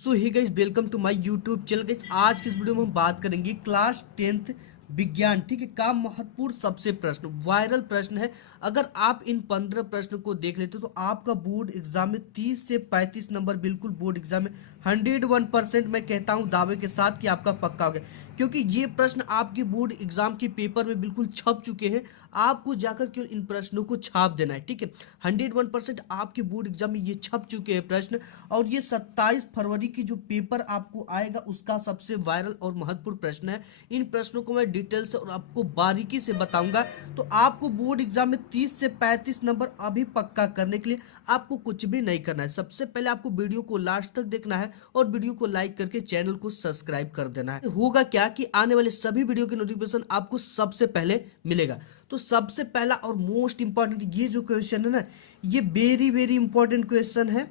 So hey guys, welcome to my YouTube channel. Guys, आज की इस वीडियो में हम बात करेंगे क्लास 10th विज्ञान, ठीक है, का महत्वपूर्ण सबसे प्रश्न, वायरल प्रश्न है। अगर आप इन 15 प्रश्न को देख लेते हो तो आपका बोर्ड एग्जाम में 30 से 35 नंबर बिल्कुल बोर्ड एग्जाम में 101% मैं कहता हूं दावे के साथ कि आपका पक्का हो गया, क्योंकि ये प्रश्न आपके बोर्ड एग्जाम के पेपर में बिल्कुल छप चुके हैं। आपको जाकर केवल इन प्रश्नों को छाप देना है, ठीक है। 101% आपके बोर्ड एग्जाम में ये छप चुके हैं प्रश्न, और ये 27 फरवरी की जो पेपर आपको आएगा उसका सबसे वायरल और महत्वपूर्ण प्रश्न है। इन प्रश्नों को मैं डिटेल से और आपको बारीकी से बताऊंगा। तो आपको बोर्ड एग्जाम में 30 से 35 नंबर अभी पक्का करने के लिए आपको कुछ भी नहीं करना है। सबसे पहले आपको वीडियो को लास्ट तक देखना है और वीडियो को लाइक करके चैनल को सब्सक्राइब कर देना है। होगा क्या कि आने वाले सभी वीडियो के नोटिफिकेशन आपको सबसे पहले मिलेगा। तो सबसे पहला और मोस्ट इंपॉर्टेंट ये जो क्वेश्चन है ना, ये वेरी वेरी इंपॉर्टेंट क्वेश्चन है।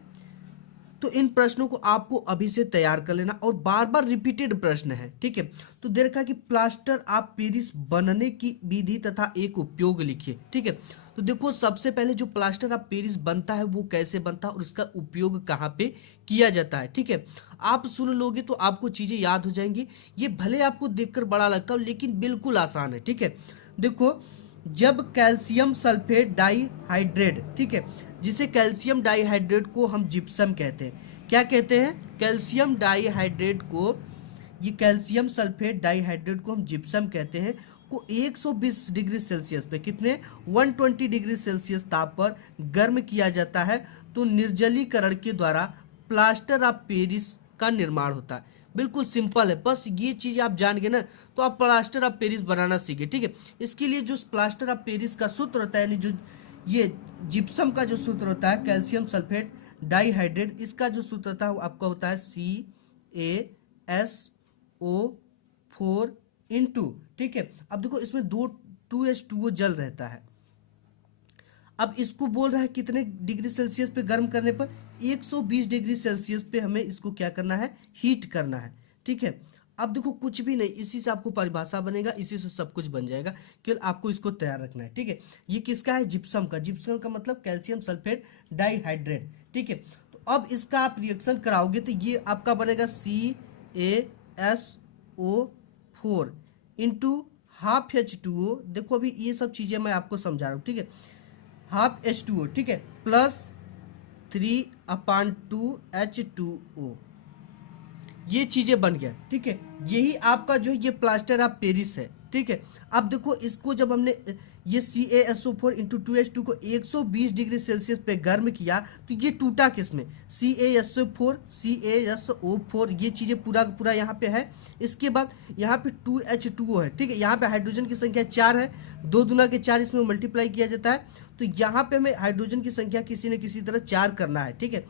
तो इन प्रश्नों को आपको अभी से तैयार कर लेना, और बार बार रिपीटेड प्रश्न है, ठीक है। तो दे रखा कि प्लास्टर ऑफ पेरिस बनने की विधि तथा एक उपयोग लिखिए, ठीक है। तो देखो, सबसे पहले जो प्लास्टर ऑफ पेरिस बनता है वो कैसे बनता है और इसका उपयोग कहाँ पे किया जाता है, ठीक है। आप सुन लोगे तो आपको चीजें याद हो जाएंगी। ये भले आपको देखकर बड़ा लगता हो लेकिन बिल्कुल आसान है, ठीक है। देखो, जब कैल्शियम सल्फेट डाइहाइड्रेट, ठीक है, जिसे कैल्शियम डाइहाइड्रेट को हम जिप्सम कहते हैं। क्या कहते हैं? कैल्शियम डाइहाइड्रेट को, ये कैल्शियम सल्फेट डाइहाइड्रेट को हम जिप्सम कहते हैं, को 120 डिग्री सेल्सियस पे, कितने, 120 डिग्री सेल्सियस ताप पर गर्म किया जाता है। तो निर्जलीकरण के द्वारा प्लास्टर ऑफ पेरिस का निर्माण होता है। बिल्कुल सिंपल है, बस ये चीज आप जान गए ना तो आप प्लास्टर ऑफ पेरिस बनाना सीखे, ठीक है। इसके लिए जो प्लास्टर ऑफ पेरिस का सूत्र होता है, यानी जो ये जिप्सम का जो सूत्र होता है, कैल्शियम सल्फेट डाइहाइड्रेट, इसका जो सूत्र होता है वो आपका होता है CaSO4 ठीक है। अब देखो, इसमें दो 2H2O जल रहता है। अब इसको बोल रहा है कितने डिग्री सेल्सियस पे गर्म करने पर, 120 डिग्री सेल्सियस पे हमें इसको क्या करना है, हीट करना है, ठीक है। अब देखो, कुछ भी नहीं, इसी से आपको परिभाषा बनेगा, इसी से सब कुछ बन जाएगा, केवल आपको इसको तैयार रखना है, ठीक है। ये किसका है? जिप्सम का। जिप्सम का मतलब कैल्शियम सल्फेट डाइहाइड्रेट, ठीक है। तो अब इसका आप रिएक्शन कराओगे तो ये आपका बनेगा CaSO4 इंटू हाफ H2O। देखो, अभी ये सब चीजें मैं आपको समझा रहा हूँ, ठीक है। हाफ H2O, ठीक है, प्लस 3/2 H2O, ये चीजें बन गया, ठीक है। यही आपका जो ये प्लास्टर ऑफ पेरिस है, ठीक है। अब देखो, इसको जब हमने ये CaSO4 इंटू 2H2 को 120 डिग्री सेल्सियस पे गर्म किया तो ये टूटा किसमें, CaSO4 ये चीजें पूरा पूरा यहाँ पे है। इसके बाद यहाँ पे 2H2O है, ठीक है। यहाँ पे हाइड्रोजन की संख्या 4 है, 2 दूना के 4 इसमें मल्टीप्लाई किया जाता है। तो यहाँ पे हमें हाइड्रोजन की संख्या किसी न किसी तरह 4 करना है, ठीक है।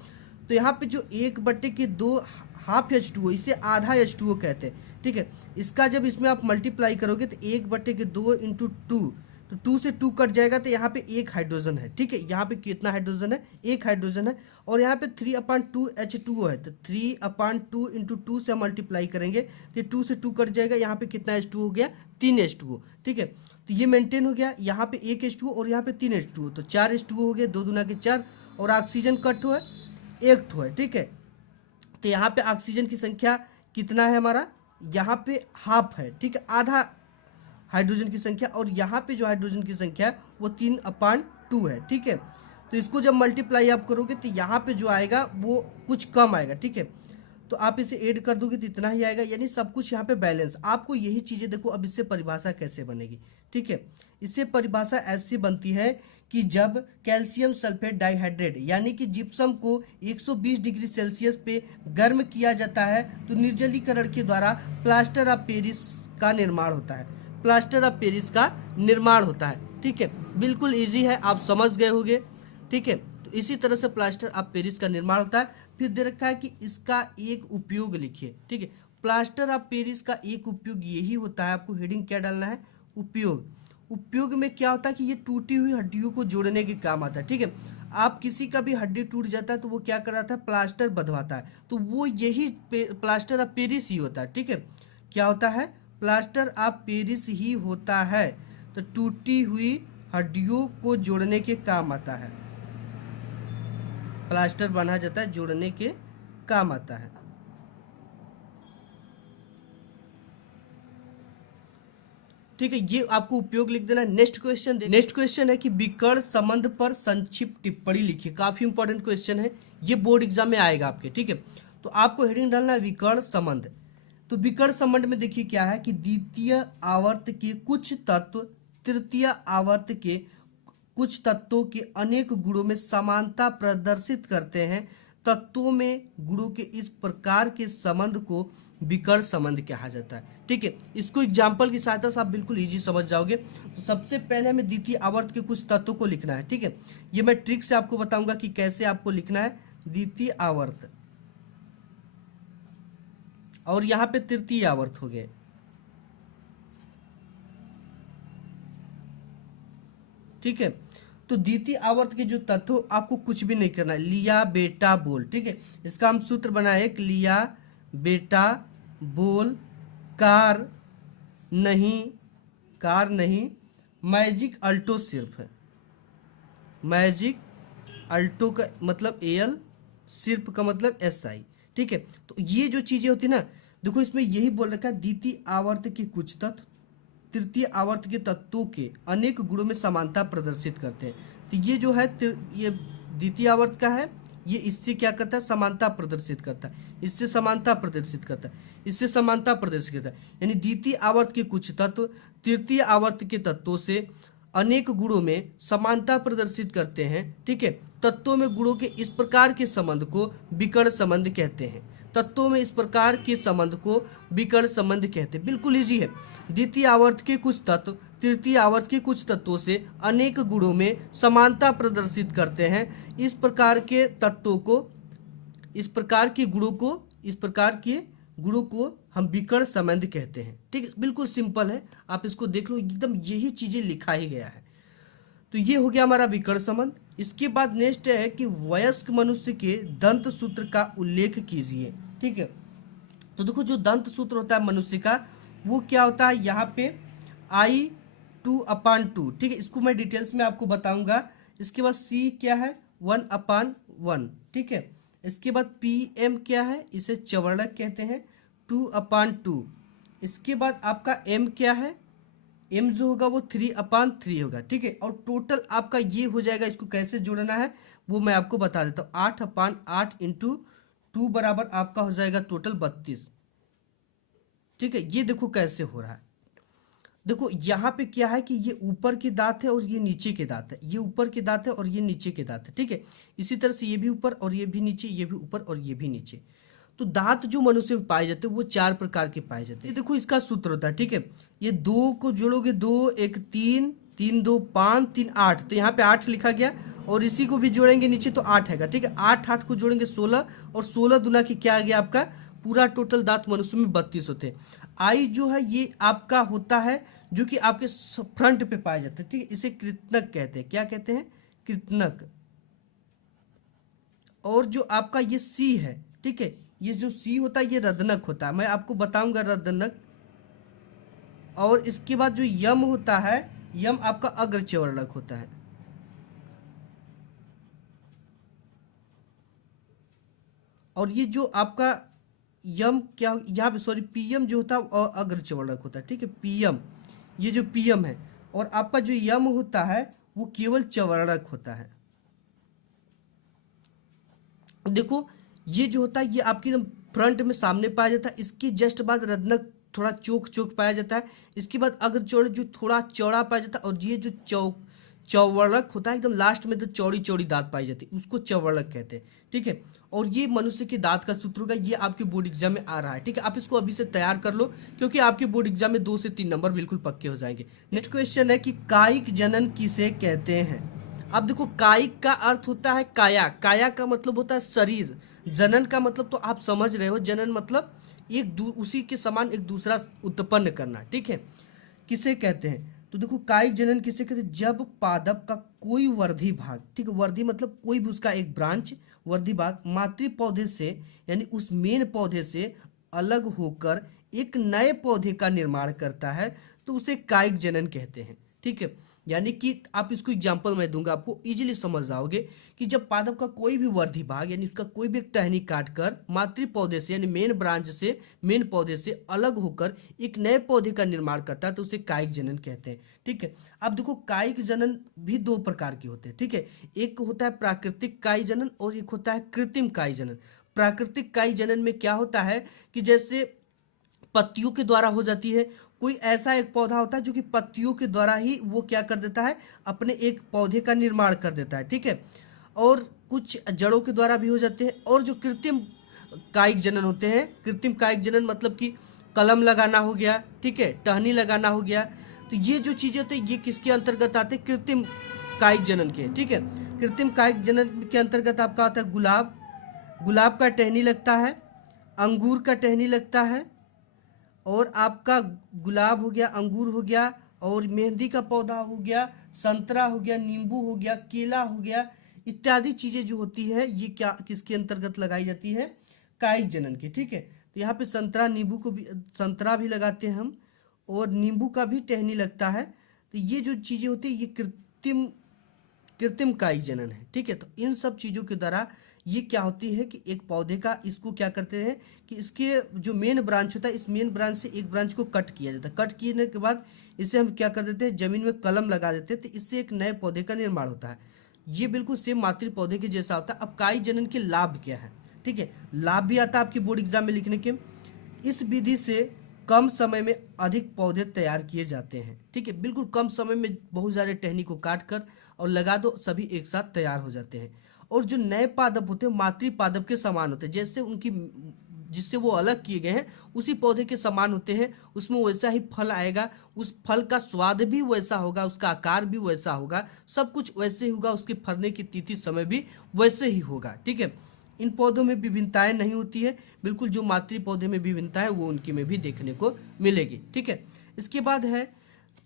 तो यहाँ पे जो 1/2 हाफ H2O, इसे आधा H2O कहते हैं, ठीक है। इसका जब इसमें आप मल्टीप्लाई करोगे तो 1/2 इंटू 2, तो 2 से 2 कट जाएगा, तो यहाँ पे एक हाइड्रोजन है, ठीक है। यहाँ पे कितना हाइड्रोजन है? एक हाइड्रोजन है। और यहाँ पे 3/2 H2O है, तो 3/2 इंटू 2 से मल्टीप्लाई करेंगे तो 2 से 2 कट जाएगा, यहाँ पे कितना H2O हो गया? 3 H2O, ठीक है। तो ये मेंटेन हो गया, यहाँ पे एक H2O और यहाँ पे 3 H2O, तो 4 H2O हो गया, 2 दूना के 4, और ऑक्सीजन कट हुआ एक ठो है, ठीक है। तो यहाँ पे ऑक्सीजन की संख्या कितना है हमारा? यहाँ पे हाफ है, ठीक है, आधा हाइड्रोजन की संख्या, और यहाँ पे जो हाइड्रोजन की संख्या है वो 3/2 है, ठीक है। तो इसको जब मल्टीप्लाई आप करोगे तो यहाँ पे जो आएगा वो कुछ कम आएगा, ठीक है। तो आप इसे ऐड कर दोगे तो इतना ही आएगा, यानी सब कुछ यहाँ पे बैलेंस। आपको यही चीज़ें देखो, अब इससे परिभाषा कैसे बनेगी, ठीक है। इससे परिभाषा ऐसी बनती है कि जब कैल्शियम सल्फेट डाइहाइड्रेट यानी कि जिप्सम को 120 डिग्री सेल्सियस पे गर्म किया जाता है तो निर्जलीकरण के द्वारा प्लास्टर ऑफ पेरिस का निर्माण होता है। प्लास्टर ऑफ पेरिस का निर्माण होता है, ठीक है। बिल्कुल इजी है, आप समझ गए होंगे, ठीक है। तो इसी तरह से प्लास्टर ऑफ पेरिस का निर्माण होता है। फिर दे रखा है कि इसका एक उपयोग लिखिए, ठीक है। प्लास्टर ऑफ पेरिस का एक उपयोग यही होता है, आपको हेडिंग क्या डालना है? उपयोग। उपयोग में क्या होता है कि ये टूटी हुई हड्डियों को जोड़ने के काम आता है, ठीक है। आप किसी का भी हड्डी टूट जाता है तो वो क्या कराता है? प्लास्टर बंधवाता है, तो वो यही प्लास्टर ऑफ पेरिस ही होता है, ठीक है। क्या होता है? प्लास्टर ऑफ पेरिस ही होता है। तो टूटी हुई हड्डियों को जोड़ने के काम आता है, प्लास्टर बना जाता है, जोड़ने के काम आता है। ठीक है, ये आपको उपयोग लिख देना। नेक्स्ट क्वेश्चन है कि विकर्ण संबंध पर संक्षिप्त टिप्पणी लिखिए। काफी इंपॉर्टेंट क्वेश्चन है, ये बोर्ड एग्जाम में आएगा आपके। ठीक है, तो आपको हेडिंग डालना है विकर्ण संबंध। तो विकर्ण संबंध में देखिए क्या है कि द्वितीय आवर्त के कुछ तत्व तृतीय आवर्त के कुछ तत्वों के अनेक गुणों में समानता प्रदर्शित करते हैं। तत्वों में गुणों के इस प्रकार के संबंध को विकर्ण संबंध कहा जाता है। ठीक है, इसको एग्जाम्पल की सहायता से आप बिल्कुल इजी समझ जाओगे। तो सबसे पहले हमें द्वितीय आवर्त के कुछ तत्वों को लिखना है। ठीक है, ये मैं ट्रिक से आपको बताऊंगा कि कैसे आपको लिखना है द्वितीय आवर्त, और यहां पे तृतीय आवर्त हो गए। ठीक है, तो द्वितीय आवर्त के जो तत्व, आपको कुछ भी नहीं करना है, लिया बेटा बोल। ठीक है, इसका हम सूत्र बनाए, एक लिया बेटा बोल, कार नहीं, मैजिक अल्टो सिर्फ है। मैजिक अल्टो का मतलब एल, सिर्फ का मतलब एस आई। ठीक है, तो ये जो चीजें होती है ना, देखो इसमें यही बोल रखा है द्वितीय आवर्त के कुछ तत्व तृतीय आवर्त के तत्वों के अनेक गुणों में समानता प्रदर्शित करते हैं। तो ये जो है ये द्वितीय आवर्त का है, ये इससे क्या करता है, समानता प्रदर्शित करता है, इससे समानता प्रदर्शित करता है, इससे समानता प्रदर्शित करता है। यानी द्वितीय आवर्त के कुछ तत्व तृतीय आवर्त के तत्वों से अनेक गुणों में समानता प्रदर्शित करते हैं। ठीक है, तत्वों में गुणों के इस प्रकार के संबंध को विकर्ण संबंध कहते हैं। तत्वों में इस प्रकार के संबंध को विकर्ण संबंध कहते हैं। बिल्कुल इजी है। द्वितीय आवर्त के कुछ तत्व तृतीय आवर्त के कुछ तत्वों से अनेक गुणों में समानता प्रदर्शित करते हैं। इस प्रकार के तत्वों को, इस प्रकार के गुणों को हम विकर्ण संबंध कहते हैं। ठीक है, बिल्कुल सिंपल है, आप इसको देख लो, एकदम यही चीजें लिखा ही गया है। तो ये हो गया हमारा विकर्ण संबंध। इसके बाद नेक्स्ट है कि वयस्क मनुष्य के दंत सूत्र का उल्लेख कीजिए। ठीक है, तो देखो जो दंत सूत्र होता है मनुष्य का, वो क्या होता है, यहाँ पे I2/2। ठीक है, इसको मैं डिटेल्स में आपको बताऊंगा। इसके बाद C क्या है, 1/1। ठीक है, इसके बाद PM क्या है, इसे चवर्णक कहते हैं, 2/2। इसके बाद आपका M क्या है, M जो होगा वो 3/3 होगा। ठीक है, और टोटल आपका ये हो जाएगा, इसको कैसे जोड़ना है वो मैं आपको बता देता हूँ। 8/8 इंटू 2 बराबर आपका हो जाएगा टोटल 32। ठीक है, ये देखो कैसे हो रहा है। देखो यहाँ पे क्या है कि ये ऊपर के दांत है और ये नीचे के दांत है, ये ऊपर के दांत है और ये नीचे के दांत है। ठीक है, इसी तरह से ये भी ऊपर और ये भी नीचे, ये भी ऊपर और ये भी नीचे। तो दांत जो मनुष्य में पाए जाते हैं वो 4 प्रकार के पाए जाते हैं। देखो इसका सूत्र होता है। ठीक है, ये 2 को जोड़ोगे 2 1 3 3 2 5 3 8, तो यहाँ पे 8 लिखा गया, और इसी को भी जोड़ेंगे नीचे तो 8 है। ठीक है, 8 को जोड़ेंगे 16, और 16 दुना की क्या आ गया आपका, पूरा टोटल दांत मनुष्य में 32 होते हैं। आई जो है ये आपका होता है जो कि आपके फ्रंट पे पाया जाता है। ठीक है, इसे कृतनक कहते हैं। क्या कहते हैं, कृतनक। और जो आपका ये सी है, ठीक है, ये जो सी होता है ये रदनक होता है, मैं आपको बताऊंगा रदनक। और इसके बाद जो यम होता है, यम आपका अग्रचवर्णक होता है। और ये जो आपका यम क्या, यहाँ पे सॉरी पीएम जो होता है वो अग्रचवर्णक होता है। ठीक है, पीएम, ये जो पीएम है, और आपका जो यम होता है वो केवल चवर्णक होता है। देखो ये जो होता है ये आपकी एकदम फ्रंट में सामने पाया जाता है। इसके जस्ट बाद रदनक थोड़ा चौक पाया जाता है। इसके बाद अग्रचवर्णक जो थोड़ा चौड़ा पाया जाता है, और ये जो चौवर्णक होता है एकदम लास्ट में, तो चौड़ी दांत पाई जाती है, उसको चौवर्णक कहते हैं। ठीक है, और ये मनुष्य के दांत का सूत्र होगा, ये आपके बोर्ड एग्जाम में आ रहा है। ठीक है, आप इसको अभी से तैयार कर लो, क्योंकि आपके बोर्ड एग्जाम में 2 से 3 नंबर बिल्कुल पक्के हो जाएंगे। नेक्स्ट क्वेश्चन है कि कायिक जनन किसे कहते हैं। अब देखो कायिक का अर्थ होता है काया, काया का मतलब होता है शरीर, जनन का मतलब तो आप समझ रहे हो, जनन मतलब उसी के समान एक दूसरा उत्पन्न करना। ठीक है, किसे कहते हैं, तो देखो कायिक जनन किसे कहते हैं, जब पादप का कोई वर्धी भाग, ठीक है, वर्धी मतलब कोई भी उसका एक ब्रांच, वर्धी भाग मातृ पौधे से यानी उस मेन पौधे से अलग होकर एक नए पौधे का निर्माण करता है, तो उसे कायिक जनन कहते हैं। ठीक है, यानी कि आप इसको एग्जाम्पल मैं दूंगा, आपको इजीली समझ जाओगे कि जब पादप का कोई भी वर्धी भाग यानी उसका कोई भी एक टहनी काट कर मातृ पौधे से यानी मेन ब्रांच से, मेन पौधे से अलग होकर एक नए पौधे का निर्माण करता है तो उसे कायिक जनन कहते हैं। ठीक है, अब देखो कायिक जनन भी दो प्रकार के होते हैं। ठीक है, एक होता है प्राकृतिक कायिक जनन और एक होता है कृत्रिम कायिक जनन। प्राकृतिक कायिक जनन में क्या होता है कि जैसे पत्तियों के द्वारा हो जाती है, कोई ऐसा एक पौधा होता है जो कि पत्तियों के द्वारा ही वो क्या कर देता है, अपने एक पौधे का निर्माण कर देता है। ठीक है, और कुछ जड़ों के द्वारा भी हो जाते हैं। और जो कृत्रिम कायिक जनन होते हैं, कृत्रिम कायिक जनन मतलब कि कलम लगाना हो गया, ठीक है, टहनी लगाना हो गया, तो ये जो चीज़ें होती है ये किसके अंतर्गत आते हैं, कृत्रिम कायिक जनन के। ठीक है, कृत्रिम कायिक जनन के अंतर्गत आपका आता है गुलाब, गुलाब का टहनी लगता है, अंगूर का टहनी लगता है, और आपका गुलाब हो गया, अंगूर हो गया, और मेहंदी का पौधा हो गया, संतरा हो गया, नींबू हो गया, केला हो गया, इत्यादि चीज़ें जो होती है ये क्या किसके अंतर्गत लगाई जाती है, कायिक जनन के। ठीक है, तो यहाँ पे संतरा, नींबू को भी, संतरा भी लगाते हैं हम, और नींबू का भी टहनी लगता है। तो ये जो चीज़ें होती है ये कृत्रिम कायिक जनन है। ठीक है, तो इन सब चीज़ों के द्वारा ये क्या होती है कि एक पौधे का इसको क्या करते हैं कि इसके जो मेन ब्रांच होता है, इस मेन ब्रांच से एक ब्रांच को कट किया जाता है। कट किए के बाद इसे हम क्या कर देते हैं, जमीन में कलम लगा देते हैं, तो इससे एक नए पौधे का निर्माण होता है। ये बिल्कुल सेम मातृ पौधे के जैसा होता है। अब कायिक जनन के लाभ क्या है, ठीक है, लाभ भी आता है आपके बोर्ड एग्जाम में लिखने के। इस विधि से कम समय में अधिक पौधे तैयार किए जाते हैं। ठीक है, बिल्कुल कम समय में बहुत सारे टहनी को काट कर और लगा दो, सभी एक साथ तैयार हो जाते हैं। और जो नए पादप होते हैं मातृ पादप के समान होते हैं, जैसे उनकी जिससे वो अलग किए गए हैं उसी पौधे के समान होते हैं, उसमें वैसा ही फल आएगा, उस फल का स्वाद भी वैसा होगा, उसका आकार भी वैसा होगा, सब कुछ वैसे ही होगा, उसके फलने की तिथि समय भी वैसे ही होगा। ठीक है, इन पौधों में विभिन्नताएं नहीं होती है, बिल्कुल जो मातृ पौधे में विभिन्नता है वो उनकी में भी देखने को मिलेगी। ठीक है, इसके बाद है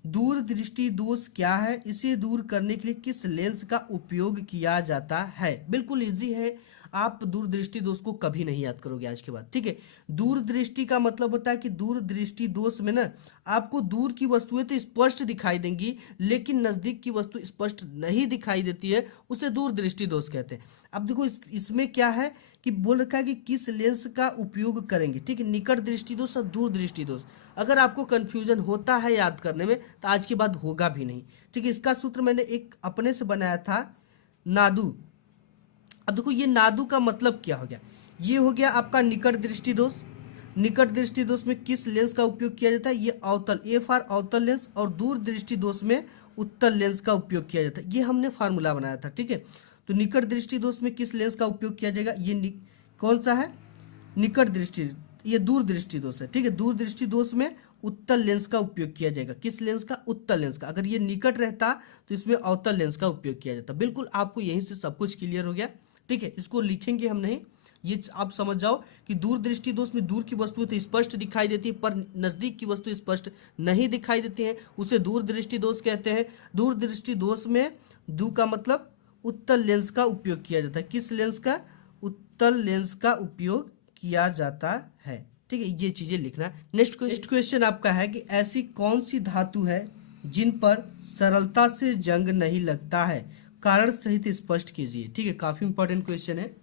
दूरदृष्टि दोष क्या है, इसे दूर करने के लिए किस लेंस का उपयोग किया जाता है। बिल्कुल इजी है, आप दूरदृष्टि दोष को कभी नहीं याद करोगे आज के बाद। ठीक है, दूरदृष्टि का मतलब होता है कि दूरदृष्टि दोष में ना आपको दूर की वस्तुएं तो स्पष्ट दिखाई देंगी लेकिन नजदीक की वस्तु स्पष्ट नहीं दिखाई देती है, उसे दूरदृष्टि दोष कहते हैं। अब देखो इसमें क्या है कि बोल रखा है कि किस लेंस का उपयोग करेंगे। ठीक है, निकट दृष्टि दोष और दूर दृष्टि दोष। अगर आपको कंफ्यूजन होता है याद करने में तो आज के बाद होगा भी नहीं। ठीक है, इसका सूत्र मैंने एक अपने से बनाया था, नादू। अब देखो ये नादू का मतलब क्या हो गया, ये हो गया आपका निकट दृष्टि दोष। निकट दृष्टि दोष में किस लेंस का उपयोग किया जाता है, ये अवतल, ए फॉर अवतल लेंस, और दूर दृष्टि दोष में उत्तल लेंस का उपयोग किया जाता है। ये हमने फार्मूला बनाया था। ठीक है, तो निकट दृष्टि दोष में किस लेंस का उपयोग किया जाएगा, ये कौन सा है, निकट दृष्टि, ये दूर दृष्टि दोष है। ठीक है, दूर दृष्टि दोष में उत्तल लेंस का उपयोग किया जाएगा। किस लेंस का, उत्तल लेंस का। अगर ये निकट रहता तो इसमें अवतल लेंस का उपयोग किया जाता। बिल्कुल आपको यहीं से सब कुछ क्लियर हो गया। ठीक है, इसको लिखेंगे हम नहीं, ये आप समझ जाओ कि दूर दृष्टि दोष में दूर की वस्तु तो स्पष्ट दिखाई देती है पर नजदीक की वस्तु स्पष्ट नहीं दिखाई देती है, उसे दूर दृष्टि दोष कहते हैं। दूर दृष्टि दोष में दू का मतलब उत्तल लेंस का उपयोग किया जाता है। किस लेंस का, उत्तल लेंस का उपयोग किया जाता है। ठीक है, ये चीजें लिखना। नेक्स्ट क्वेश्चन आपका है कि ऐसी कौन सी धातु है जिन पर सरलता से जंग नहीं लगता है, कारण सहित स्पष्ट कीजिए। ठीक है, काफी इंपॉर्टेंट क्वेश्चन है।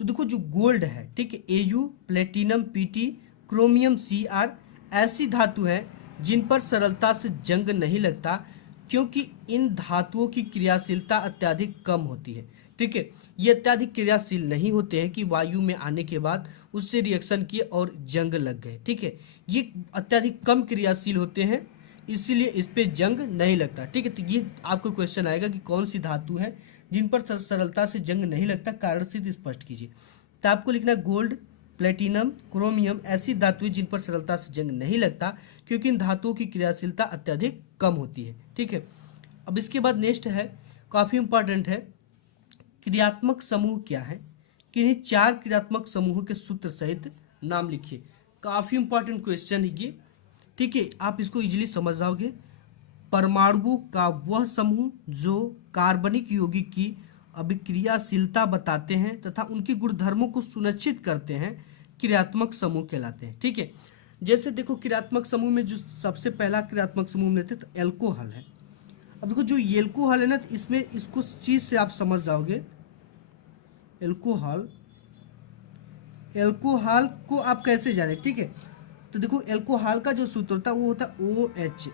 तो देखो जो गोल्ड है, ठीक है, Au, platinum Pt, chromium Cr, ऐसी धातु है जिन पर सरलता से जंग नहीं लगता क्योंकि इन धातुओं की क्रियाशीलता अत्यधिक कम होती है। ठीक है, ये अत्यधिक क्रियाशील नहीं होते हैं कि वायु में आने के बाद उससे रिएक्शन किए और जंग लग गए। ठीक है, ये अत्यधिक कम क्रियाशील होते हैं, इसीलिए इस पे जंग नहीं लगता। ठीक है, तो ये आपको क्वेश्चन आएगा कि कौन सी धातु है जिन पर सरलता से जंग नहीं लगता, कारण सिद्ध स्पष्ट कीजिए। तो आपको लिखना गोल्ड, प्लेटिनम, क्रोमियम ऐसी धातुएं जिन पर सरलता से जंग नहीं लगता क्योंकि इन धातुओं की क्रियाशीलता अत्यधिक कम होती है। ठीक है, अब इसके बाद नेक्स्ट है, काफी इंपॉर्टेंट है, क्रियात्मक समूह क्या है, किन्हीं 4 क्रियात्मक समूहों के सूत्र सहित नाम लिखिए। काफी इंपॉर्टेंट क्वेश्चन है ये। ठीक है, आप इसको इजीली समझ जाओगे। परमाणुओं का वह समूह जो कार्बनिक यौगिक की अभिक्रियाशीलता बताते हैं तथा उनके गुणधर्मों को सुनिश्चित करते हैं क्रियात्मक समूह कहलाते हैं। ठीक है, जैसे देखो क्रियात्मक समूह में जो सबसे पहला क्रियात्मक समूह लेते हैं तो एल्कोहल है। अब देखो जो एल्कोहल है ना, तो इसमें इसको चीज से आप समझ जाओगे। एल्कोहल, एल्कोहल को आप कैसे जाने, ठीक है। तो देखो एल्कोहल का जो सूत्र होता है वो होता है OH,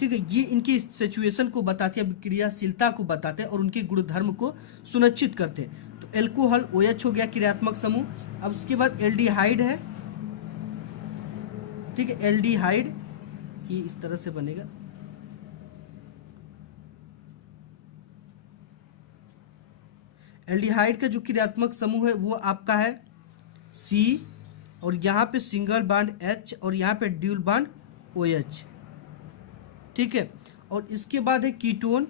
ठीक है। ये इनकी सिचुएशन को बताते हैं, अभिक्रियाशीलता को बताते हैं और उनके गुणधर्म को सुनिश्चित करते हैं। तो एल्कोहल OH हो गया क्रियात्मक समूह। अब उसके बाद एल्डिहाइड है, ठीक है। एल्डिहाइड ये इस तरह से बनेगा, एल्डिहाइड का जो क्रियात्मक समूह है वो आपका है C, और यहाँ पे सिंगल बॉन्ड H और यहाँ पे ड्यूल बॉन्ड OH, ठीक है। और इसके बाद है कीटोन,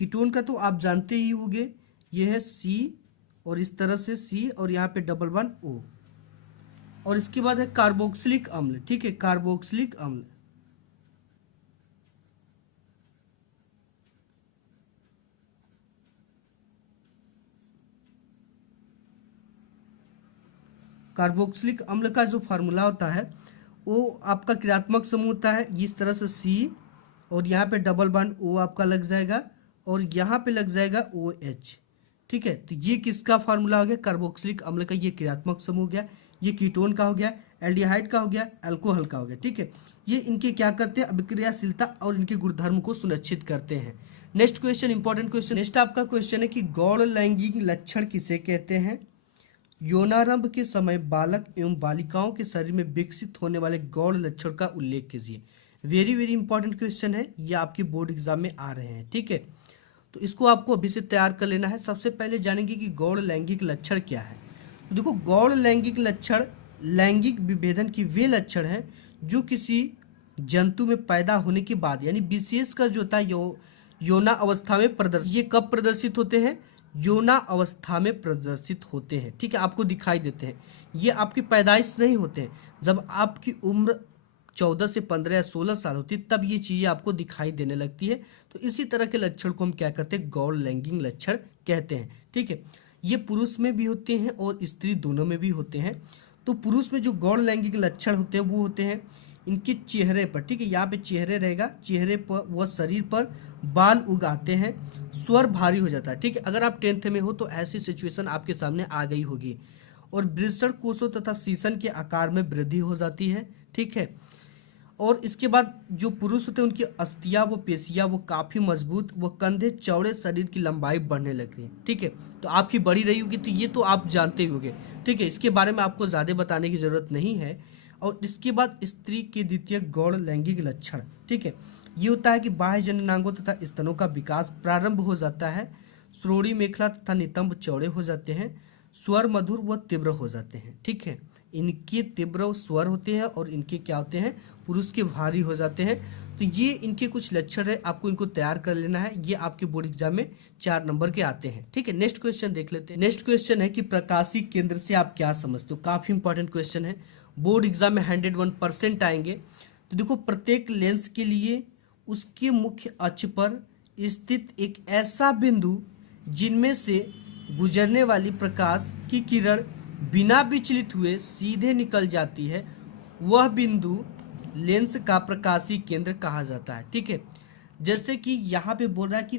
कीटोन का तो आप जानते ही होंगे, ये है C और इस तरह से C और यहाँ पे डबल बॉन्ड O। और इसके बाद है कार्बोक्सिलिक अम्ल, ठीक है, कार्बोक्सिलिक अम्ल। कार्बोक्सिलिक अम्ल का जो फार्मूला होता है वो आपका क्रियात्मक समूह होता है इस तरह से C, और यहाँ पे डबल बॉन्ड O आपका लग जाएगा और यहाँ पे लग जाएगा OH, ठीक है। तो ये किसका फार्मूला हो गया, कार्बोक्सिलिक अम्ल का ये क्रियात्मक समूह हो गया, ये कीटोन का हो गया, एल्डिहाइड का हो गया, अल्कोहल का हो गया, ठीक है। ये इनके क्या करते हैं, अभिक्रियाशीलता और इनके गुणधर्म को सुनिश्चित करते हैं। Next question, important question. Next आपका क्वेश्चन है कि गौण लैंगिक लक्षण किसे कहते हैं। यौनारंभ के समय बालक एवं बालिकाओं के शरीर में विकसित होने वाले गौण लक्षण का उल्लेख कीजिए। वेरी वेरी इंपॉर्टेंट क्वेश्चन है, ये आपके बोर्ड एग्जाम में आ रहे हैं, ठीक है। तो इसको आपको अभी से तैयार कर लेना है। सबसे पहले जानेंगे कि गौण लैंगिक लक्षण क्या है। तो देखो गौण लैंगिक लक्षण लैंगिक विभेदन की वे लक्षण हैं जो किसी जंतु में पैदा होने के बाद, यानी विशेष का जो होता है यौना अवस्था में प्रदर्शित, ये कब प्रदर्शित होते हैं, यौना अवस्था में प्रदर्शित होते हैं, ठीक है, आपको दिखाई देते हैं। ये आपकी पैदाइश नहीं होते हैं, जब आपकी उम्र 14 से 15 या 16 साल होती है तब ये चीज़ें आपको दिखाई देने लगती है। तो इसी तरह के लक्षण को हम क्या करते हैं, गौण लैंगिक लक्षण कहते हैं, ठीक है। ये पुरुष में भी होते हैं और स्त्री दोनों में भी होते हैं। तो पुरुष में जो गौण लैंगिक लक्षण होते हैं वो होते हैं इनके चेहरे पर, ठीक है, यहाँ पे चेहरे रहेगा, चेहरे पर व शरीर पर बाल उगाते हैं, स्वर भारी हो जाता है, ठीक है। अगर आप 10th में हो तो ऐसी सिचुएशन आपके सामने आ गई होगी। और वृषण कोषों तथा शीशन के आकार में वृद्धि हो जाती है, ठीक है। और इसके बाद जो पुरुष होते हैं उनकी अस्थियां व पेशियां वो काफ़ी मजबूत, वो कंधे चौड़े, शरीर की लंबाई बढ़ने लगती है, ठीक है। तो आपकी बढ़ी रही होगी, तो ये तो आप जानते ही होंगे, ठीक है, इसके बारे में आपको ज़्यादा बताने की ज़रूरत नहीं है। और इसके बाद स्त्री के द्वितीय गौण लैंगिक लक्षण, ठीक है, ये होता है कि बाह्य जननांगों तथा स्तनों का विकास प्रारंभ हो जाता है, श्रोणि मेखला तथा नितंब चौड़े हो जाते हैं, स्वर मधुर व तीव्र हो जाते हैं, ठीक है। इनके तीव्र स्वर होते हैं और इनके क्या होते हैं, पुरुष के भारी हो जाते हैं। तो ये इनके कुछ लक्षण है, आपको इनको तैयार कर लेना है, ये आपके बोर्ड एग्जाम में 4 नंबर के आते हैं, ठीक है। नेक्स्ट क्वेश्चन देख लेते हैं। नेक्स्ट क्वेश्चन है कि प्रकाशी केंद्र से आप क्या समझते हो। काफी इंपॉर्टेंट क्वेश्चन है, बोर्ड एग्जाम में 101% आएंगे। तो देखो प्रत्येक लेंस के लिए उसके मुख्य अक्ष पर स्थित एक ऐसा बिंदु जिनमें से गुजरने वाली प्रकाश की किरण बिना विचलित हुए सीधे निकल जाती है, वह बिंदु लेंस का प्रकाशीय केंद्र कहा जाता है, ठीक है। जैसे कि यहाँ पे बोल रहा है कि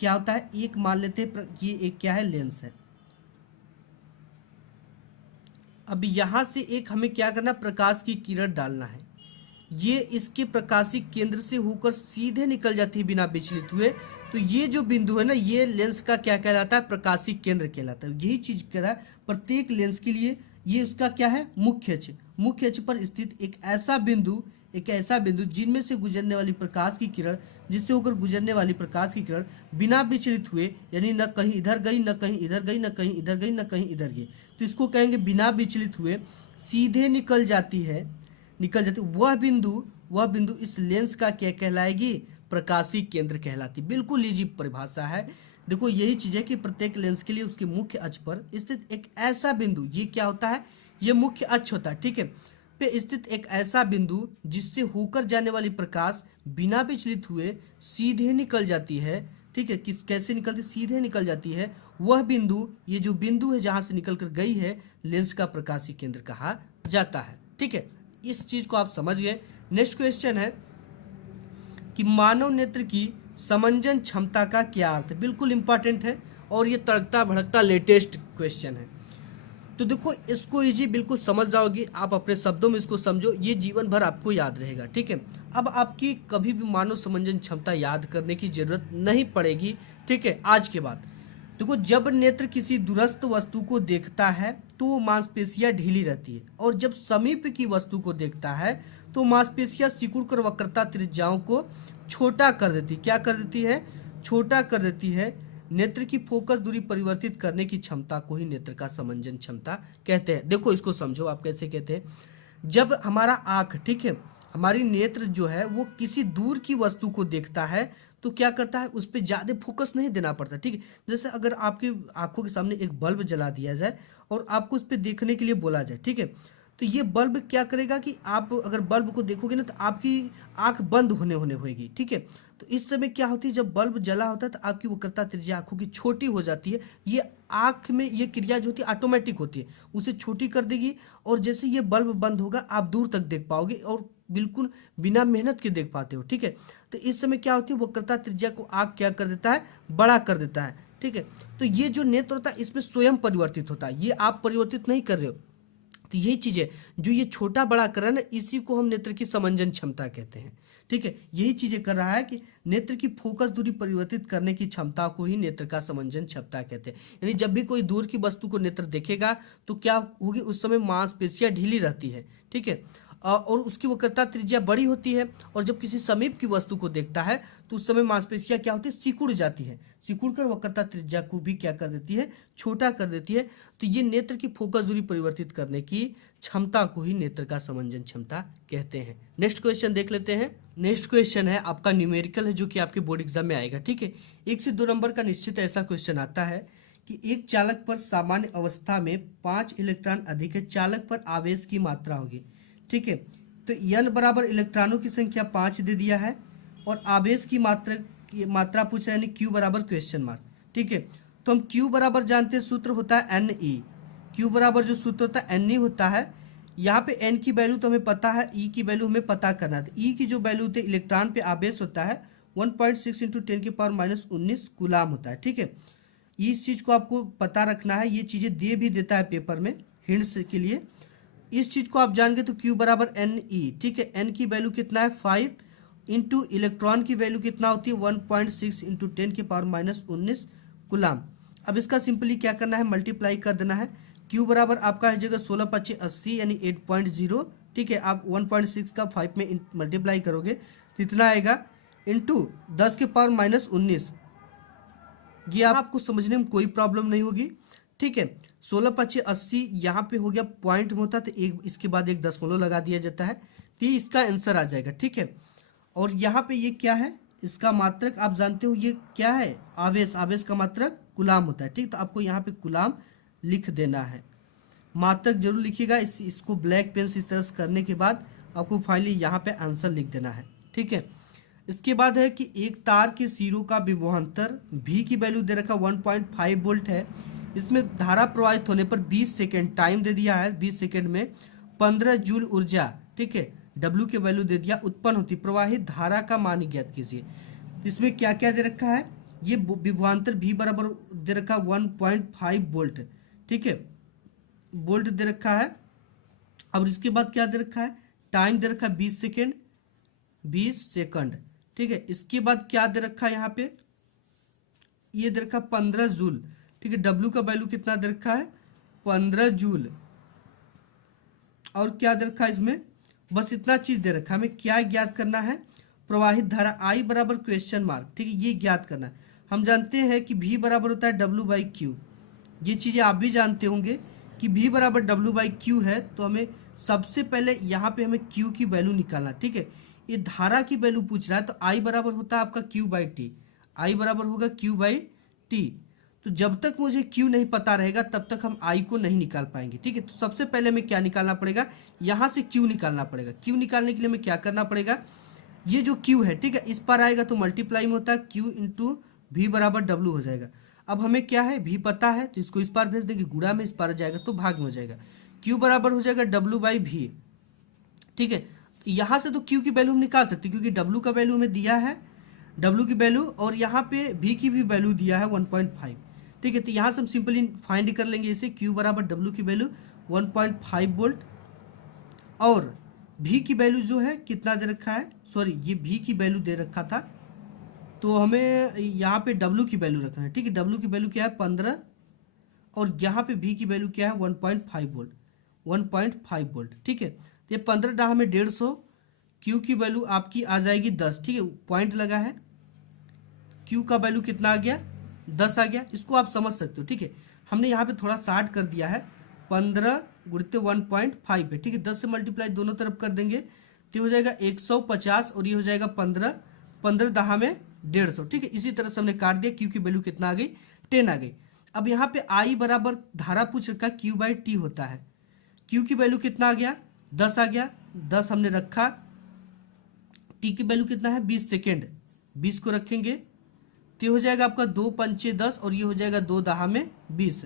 क्या होता है, एक मान लेते हैं ये एक क्या है, लेंस है। अब यहाँ से एक हमें क्या करना, प्रकाश की किरण डालना है, ये इसके प्रकाशीय केंद्र से होकर सीधे निकल जाती है बिना विचलित हुए। तो ये जो बिंदु है ना, ये लेंस का क्या कहलाता है, प्रकाशीय केंद्र कहलाता है। यही चीज कह रहा है प्रत्येक लेंस के लिए ये उसका क्या है, मुख्य अक्ष। मुख्य अक्ष पर स्थित एक ऐसा बिंदु जिनमें से गुजरने वाली प्रकाश की किरण, जिससे होकर गुजरने वाली प्रकाश की किरण बिना विचलित हुए, यानी न कहीं इधर गई, न कहीं इधर गई, न कहीं इधर गई, न कहीं इधर गई, तो इसको कहेंगे बिना विचलित हुए सीधे निकल जाती है, वह बिंदु इस लेंस का क्या कहलाएगी, प्रकाशीय केंद्र कहलाती। बिल्कुल इजी परिभाषा है। देखो यही चीज है कि प्रत्येक लेंस के लिए उसके मुख्य अक्ष पर स्थित एक ऐसा बिंदु, ये क्या होता है, ये मुख्य अक्ष होता है, ठीक है, पे स्थित एक ऐसा बिंदु जिससे होकर जाने वाली प्रकाश बिना विचलित हुए सीधे निकल जाती है, ठीक है। कैसे निकलती, सीधे निकल जाती है, वह बिंदु, ये जो बिंदु है जहां से निकल कर गई है, लेंस का प्रकाशीय केंद्र कहा जाता है, ठीक है। इस चीज को आप समझ गए। नेक्स्ट क्वेश्चन है कि मानव नेत्र की समंजन क्षमता का क्या अर्थ है। बिल्कुल इंपॉर्टेंट है और ये तड़कता भड़कता लेटेस्ट क्वेश्चन है। तो देखो इसको इजी बिल्कुल समझ जाओगे आप, अपने शब्दों में इसको समझो, ये जीवन भर आपको याद रहेगा, ठीक है। अब आपकी कभी भी मानव समंजन क्षमता याद करने की जरूरत नहीं पड़ेगी, ठीक है, आज के बाद। देखो जब नेत्र किसी दूरस्थ वस्तु को देखता है तो वो मांसपेशियां ढीली रहती है, और जब समीप की वस्तु को देखता है तो मांसपेशियां सिकुड़कर वक्रता त्रिज्याओं को छोटा कर देती, क्या कर देती है, छोटा कर देती है। नेत्र की फोकस दूरी परिवर्तित करने की क्षमता को ही नेत्र का समंजन क्षमता कहते हैं। देखो इसको समझो आप कैसे कहते हैं। जब हमारा आंख, ठीक है, हमारी नेत्र जो है वो किसी दूर की वस्तु को देखता है तो क्या करता है, उस पर ज्यादा फोकस नहीं देना पड़ता, ठीक है। जैसे अगर आपकी आंखों के सामने एक बल्ब जला दिया जाए और आपको उस पर देखने के लिए बोला जाए, ठीक है, तो ये बल्ब क्या करेगा कि आप अगर बल्ब को देखोगे ना तो आपकी आंख बंद होने होने होगी, ठीक है। तो इस समय क्या होती है, जब बल्ब जला होता है तो आपकी वक्रता त्रिज्या आंखों की छोटी हो जाती है। ये आंख में ये क्रिया जो होती है ऑटोमेटिक होती है, उसे छोटी कर देगी, और जैसे ये बल्ब बंद होगा आप दूर तक देख पाओगे और बिल्कुल बिना मेहनत के देख पाते हो, ठीक है। तो इस समय क्या होती है, वक्रता त्रिज्या को आंख क्या कर देता है, बड़ा कर देता है, ठीक है। तो ये जो नेत्र होता है इसमें स्वयं परिवर्तित होता है, ये आप परिवर्तित नहीं कर रहे हो। तो यही चीज है जो ये छोटा बड़ा कर रहा है ना, इसी को हम नेत्र की समंजन क्षमता कहते हैं, ठीक है। यही चीजें कर रहा है कि नेत्र की फोकस दूरी परिवर्तित करने की क्षमता को ही नेत्र का समंजन क्षमता कहते हैं। यानी जब भी कोई दूर की वस्तु को नेत्र देखेगा तो क्या होगी, उस समय मांसपेशियां ढीली रहती है, ठीक है, और उसकी वक्रता त्रिज्या बड़ी होती है। और जब किसी समीप की वस्तु को देखता है तो उस समय मांसपेशियां क्या होती है, सिकुड़ जाती है, सिकुड़ कर वक्रता त्रिज्या को भी क्या कर देती है, छोटा कर देती है। तो ये नेत्र की फोकस दूरी परिवर्तित करने की क्षमता को ही नेत्र का समंजन क्षमता कहते हैं। नेक्स्ट क्वेश्चन देख लेते हैं। नेक्स्ट क्वेश्चन है आपका न्यूमेरिकल है, जो कि आपके बोर्ड एग्जाम में आएगा, ठीक है। 1 से 2 नंबर का निश्चित ऐसा क्वेश्चन आता है कि एक चालक पर सामान्य अवस्था में 5 इलेक्ट्रॉन अधिक है, चालक पर आवेश की मात्रा होगी, ठीक है। तो n बराबर इलेक्ट्रॉनों की संख्या 5 दे दिया है और आवेश की मात्रा पूछ रहा है, यानी q बराबर क्वेश्चन मार्क, ठीक है। तो हम q बराबर जानते हैं, सूत्र होता है Ne, q बराबर जो सूत्र होता है Ne होता है। यहाँ पे n की वैल्यू तो हमें पता है, e की वैल्यू हमें पता करना है। e की जो वैल्यू होती है, इलेक्ट्रॉन पे आवेश होता है 1.6 × 10⁻⁻19 गुलाम होता है, ठीक है। इस चीज को आपको पता रखना है, ये चीजें दे भी देता है पेपर में हिंट्स के लिए। इस चीज को आप जान गए तो q बराबर Ne, ठीक है। n की वैल्यू कितना है 5 इंटू इलेक्ट्रॉन की वैल्यू कितना होती है 1.6 × 10⁻⁻19 गुलाम। अब इसका सिंपली क्या करना है, मल्टीप्लाई कर देना है। q बराबर आपका है जगह 16 × 25 80 यानी 8.0, ठीक है। आप 1.6 का 5 में मल्टीप्लाई करोगे तो इतना आएगा, इंटू 10⁻⁻19। ये आपको समझने में कोई प्रॉब्लम नहीं होगी, ठीक है। 16 × 25 80 यहाँ पे हो गया, पॉइंट में होता है तो एक इसके बाद एक दशमलव लगा दिया जाता है, तो ये इसका आंसर आ जाएगा, ठीक है। और यहाँ पे ये क्या है, इसका मात्रक आप जानते हो ये क्या है, आवेश, आवेश का मात्रक गुलाम होता है, ठीक। तो आपको यहाँ पे गुलाम लिख देना है, मात्रक जरूर लिखिएगा। इसको ब्लैक पेन से इस तरह से करने के बाद आपको फाइनली यहाँ पे आंसर लिख देना है, ठीक है। इसके बाद है कि एक तार के सिरों का विभवांतर V की वैल्यू दे रखा 1.5 वोल्ट है, इसमें धारा प्रवाहित होने पर 20 सेकेंड टाइम दे दिया है, 20 सेकेंड में 15 जूल ऊर्जा, ठीक है, W की वैल्यू दे दिया, उत्पन्न होती प्रवाहित धारा का मान ज्ञात कीजिए। इसमें क्या क्या दे रखा है, ये विभवांतर V बराबर दे रखा 1.5 वोल्ट, ठीक है, वोल्ट दे रखा है। और इसके बाद क्या दे रखा है, टाइम दे रखा है 20 सेकेंड, 20 सेकंड, ठीक है। इसके बाद क्या दे रखा है, यहाँ पे ये दे रखा 15 जूल, ठीक है। W का वैल्यू कितना दे रखा है 15 जूल। और क्या दे रखा है इसमें, बस इतना चीज दे रखा है। हमें क्या ज्ञात करना है, प्रवाहित धारा I बराबर क्वेश्चन मार्क, ठीक है, ये ज्ञात करना है। हम जानते हैं कि V बराबर होता है W/Q, ये चीजें आप भी जानते होंगे कि V बराबर W/Q है। तो हमें सबसे पहले यहाँ पे हमें Q की वैल्यू निकालना, ठीक है। ये धारा की वैल्यू पूछ रहा है तो I बराबर होता है आपका Q/T, I बराबर होगा Q/T। तो जब तक मुझे Q नहीं पता रहेगा तब तक हम I को नहीं निकाल पाएंगे, ठीक है। तो सबसे पहले हमें क्या निकालना पड़ेगा, यहाँ से Q निकालना पड़ेगा। Q निकालने के लिए हमें क्या करना पड़ेगा, ये जो Q है, ठीक है, इस पर आएगा तो मल्टीप्लाई में होता है Q इंटू V बराबर W हो जाएगा। अब हमें क्या है, V पता है तो इसको इस पार भेज देंगे, गुणा में इस पार आ जाएगा तो भाग में हो जाएगा। Q बराबर हो जाएगा W/V, ठीक है। यहाँ से तो क्यू की वैल्यू हम निकाल सकते हैं क्योंकि डब्ल्यू का वैल्यू हमें दिया है, डब्ल्यू की वैल्यू, और यहाँ पे भी की भी वैल्यू दिया है 1.5। ठीक है, तो यहाँ से हम सिंपली फाइंड कर लेंगे इसे, क्यू बराबर डब्ल्यू की वैल्यू 1.5 वोल्ट, और भी की वैल्यू जो है कितना दे रखा है, सॉरी ये भी की वैल्यू दे रखा था, तो हमें यहाँ पे डब्ल्यू की वैल्यू रखना है। ठीक है, डब्ल्यू की वैल्यू क्या है 15, और यहाँ पे भी की वैल्यू क्या है 1.5 वोल्ट, 1.5 वोल्ट। ठीक है, तो ये 15 डा हमें 150, क्यू की वैल्यू आपकी आ जाएगी 10। ठीक है, पॉइंट लगा है, क्यू का वैल्यू कितना आ गया 10 आ गया, इसको आप समझ सकते हो। ठीक है, हमने यहाँ पे थोड़ा शार्ट कर दिया है, 15 गुणित 1.5 है। ठीक है, 10 से मल्टीप्लाई दोनों तरफ कर देंगे तो हो जाएगा 150, और ये हो जाएगा 15, 15 दहा में 150। ठीक है, इसी तरह से हमने काट दिया, क्यू की वैल्यू कितना आ गई 10 आ गई। अब यहाँ पे आई बराबर धारा पूछ रखा क्यू बाई टी होता है, क्यू की वैल्यू कितना आ गया 10 आ गया, 10 हमने रखा, टी की वैल्यू कितना है 20 सेकेंड, 20 को रखेंगे तो हो जाएगा आपका 2 पंचे 10, और ये हो जाएगा 2 दहा में 20।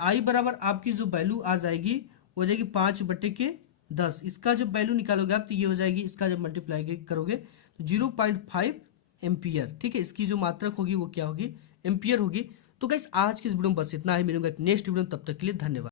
आई बराबर आपकी जो वैल्यू आ जाएगी हो जाएगी 5/10। इसका जब वैल्यू निकालोगे आप तो ये हो जाएगी, इसका जब मल्टीप्लाई करोगे तो 0.5 एम्पियर। ठीक है, इसकी जो मात्रक होगी वो क्या होगी, एम्पियर होगी। तो गाइस आज की इस वीडियो में बस इतना ही, मिलूंगा एक नेक्स्ट वीडियो में, तब तक के लिए धन्यवाद।